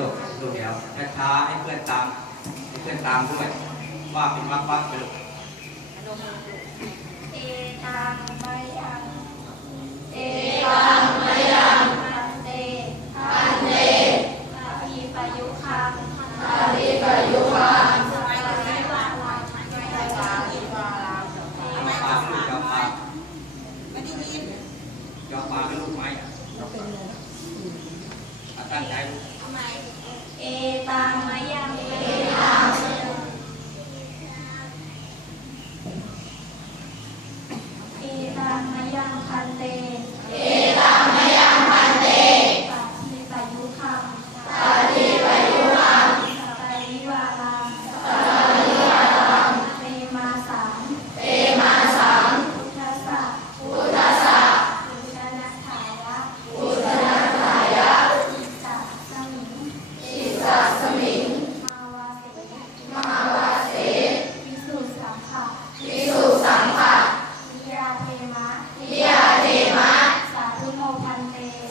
ลูกลูกเดียวแต่ช้าให้เพื่อนตามให้เพื่อนตามด้วยว่าเป็นวักวักไปลูก e tăng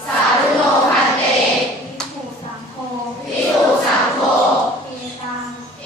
สาธุโลพันเตภิกขุสามโคภิกขุสามโคเอตังเอ